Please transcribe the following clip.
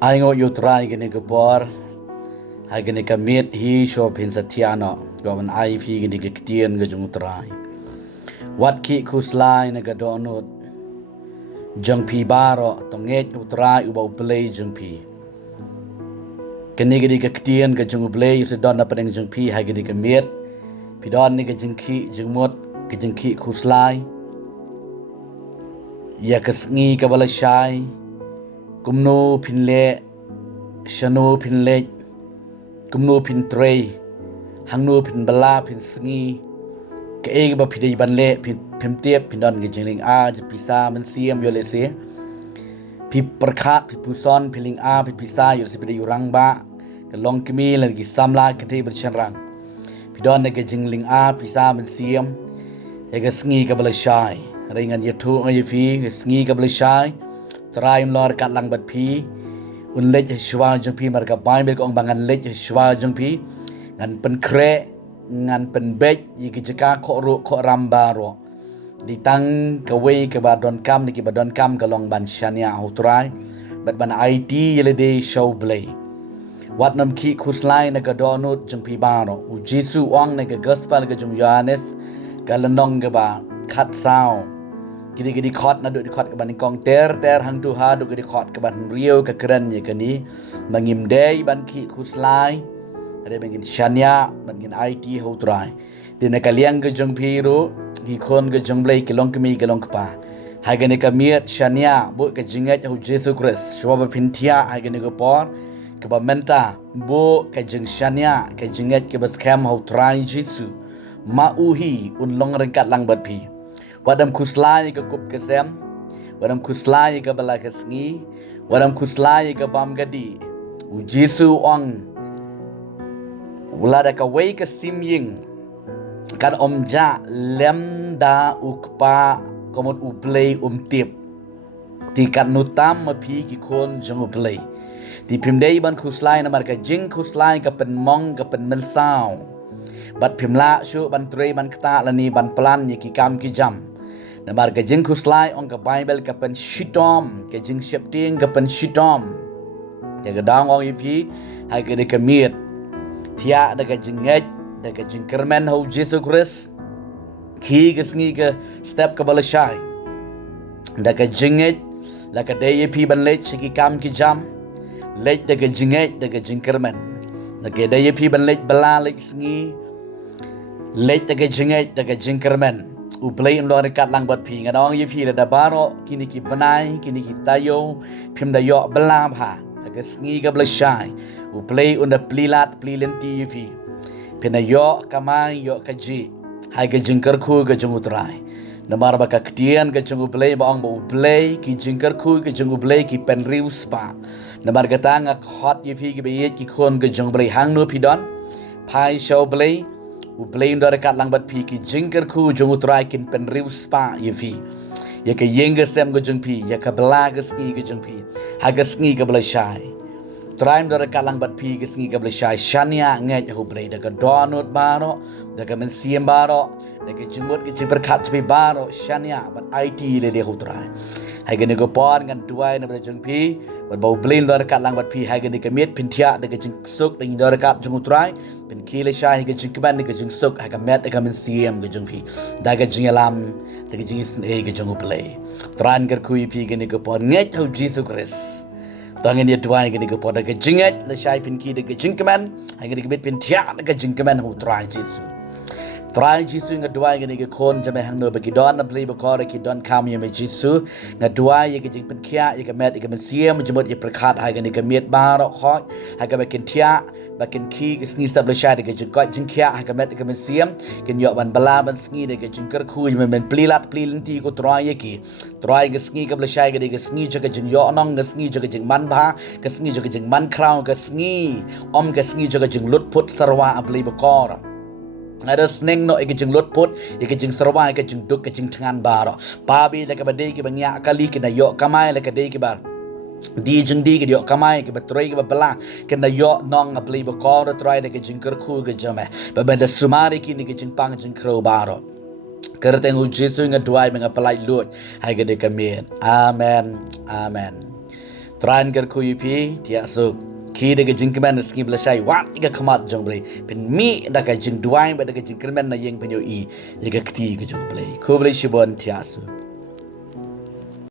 Aingo yutrai gini kepor, hai gini kamit hi shop hin satiano, gawan ai fi gini ketien gajung utrai. Wat ki kuslai na gadonut, jeng pi baro tonget utrai ubau play jeng pi. Kini gini ketien gajung play yusidon na pedeng jeng pi hai gini kamit, pidon ni gajeng ki jeng mut gajeng ki kuslai. Ya kesngi kabalashai, kumno pinle, shano pinle, kumno pin tray, hangno pin bala pin sngi, ke ba pidai banle pin tiep pin don gejling a je pisa men siam yo lese, pi perkha pi puson piling a pi pisa yo lese pidai urang ba, ke long kemi lagi samla kete berchenrang, pi don gejling a pisa men siam, ya kesngi kabalashai, ringan yetu ngayi fi sngi kabalashai. Teraim lor kat lang bat pi un lech shwa jung pi marga bai bel kong bangan lech shwa jung pi ngan pen kre ngan pen bech yiki jeka kho ro kho ramba ro di tang kawe ke ba don kam ni ki ba don kam kalong ban shania hutrai bat ban IT yele de show blay wat nam ki khuslai na ka donut jung pi baro u jisu ong na ka gospel ka jung Yohanes kalanong ke ba khat sao gidi khot na do di khot ke ban kong ter hang tu ha do gidi khot ke ban rio ke keren ye kani mangim dei ban ki khuslai ade bangin shania bangin IT ho trai dina kaliang ge jong phiru gi khon ge jong blai ke long kemi ke long pa ha ge ne ka miet shania bo ke jinget ho Jesus Christ shwa ba pintia ha ge ne go por ke ba menta bo ke jing shania ke jinget ke ba scam ho trai Jesus ma uhi un long rengkat lang bat pi wadam kuslai ke kup kesem, wadam kuslai ke bala kesngi, wadam kuslai ke bam gadi. Jisu ong ulada ka wei ke simying kan omja lemda ukpa komot uplay tip. Ti kat nutam mapi ki kon jong uplay. Ti pimdei ban kuslai na marka jing kuslai ke pen mong ke pen mensau. Bat pimla syu ban trei ban kta lani ban plan ye ki kam ki jam. Namar ke jing kuslai ong ke Bible ke pen shitom ke jing syepting ke pen shitom. Ya ke dang ong ipi hai ke de ke miet. Tia de ke jinget de ke jing kermen ho Jesus Christ. Ki ke sngi ke step ke balashai. De ke jinget la ke de ipi ban lech ki kam ki jam. Lech de ke jinget de ke jing kermen. De ke de ipi ban lech bala lech sngi. Lech de ke jinget de ke jing kermen. Uplay lor kat lang bat pi ngadong ye pi da baro kini ki banai kini ki tayo pim da yo belam ha aga sngi ga blashai uplay unda plilat plilenti ye pi pina yo kamai yo kaji hai ga jingkar khu ga jungutrai namar ba ka ktien ga jungu play ba ong ba uplay ki jingkar khu ga jungu play ki pen riu spa namar ga tanga hot ye pi ki be ki khon ga jung play hang no pi don pai show play uplay unda kat lang bat pi ki jingkar khu jung utrai kin pen riu spa ye fi ya ka yenga sem go jung pi ya ka bla ga ski ga jung pi ha ga ski ga bla shai traim unda kat lang bat pi ga ski ga bla shai shania ngai ho play da ka donut baro da ka men siem baro da ka jimut ki jiper khat pi baro shania bat IT le le ho trai hai ga ne go pon ngan tuai na bla jung pi bat bau blin unda kat lang bat pi hai ga ne ka miet pintia da ka jing suk da unda kat jung utrai pen kile shai ga jing ban ga jing suk ha ga met ga men siem ga jing fi da ga jing alam da ga jing e ga jing play tran gar kui pi ga ne ga pon nget ho Jesus Christ tangen dia tuai ga ne ga pon da ga jing et la shai pen ki da ga jing man ha ga ne ga met pen tia da ga jing man ho trai Jesus trai Jesus nga duai ga kon jame hang no bagi don na play bakore ki don kam ye me Jesus nga duai ye ga jing pen kia ye ga met ye ga men siem jemot ye prakhat ha ga ga met ba ro kho ha ga bakin tia bakin ki ga sni sab la sha ga jing ko jing kia ha ga met ga men siem ken yo ban bala ban sni ga jing kar khu ye men plilat plinti ko trai ye ki trai ga sni ga la sha ga sni ga jing yo nong ga sni ga jing man ba ga sni ga jing man crown ga sni om ga sni ga jing lut put sarwa a play bakore ada sneng no ikijing lot pot ikijing serwa ikijing duk ikijing tangan baro pabi la ka badai ki banya kali ki na yo kamai la ka dei ki bar di jing di ki yo kamai ki batroi ki bala ki na yo nong a play ba ko try de ki jing kar khu ga jame ba ba da sumari ki ni ki jing pang jing kro baro kerteng u Jesu nga duai menga palai lut hai ga de ka men amen amen Tran ker ku yupi tia su ki de jing kemen ski belasai wat iga khamat jong bre pen mi da ka jing duai ba da ka jing kemen na yeng penyo i iga kti ka jong ble ku ble shibon tia su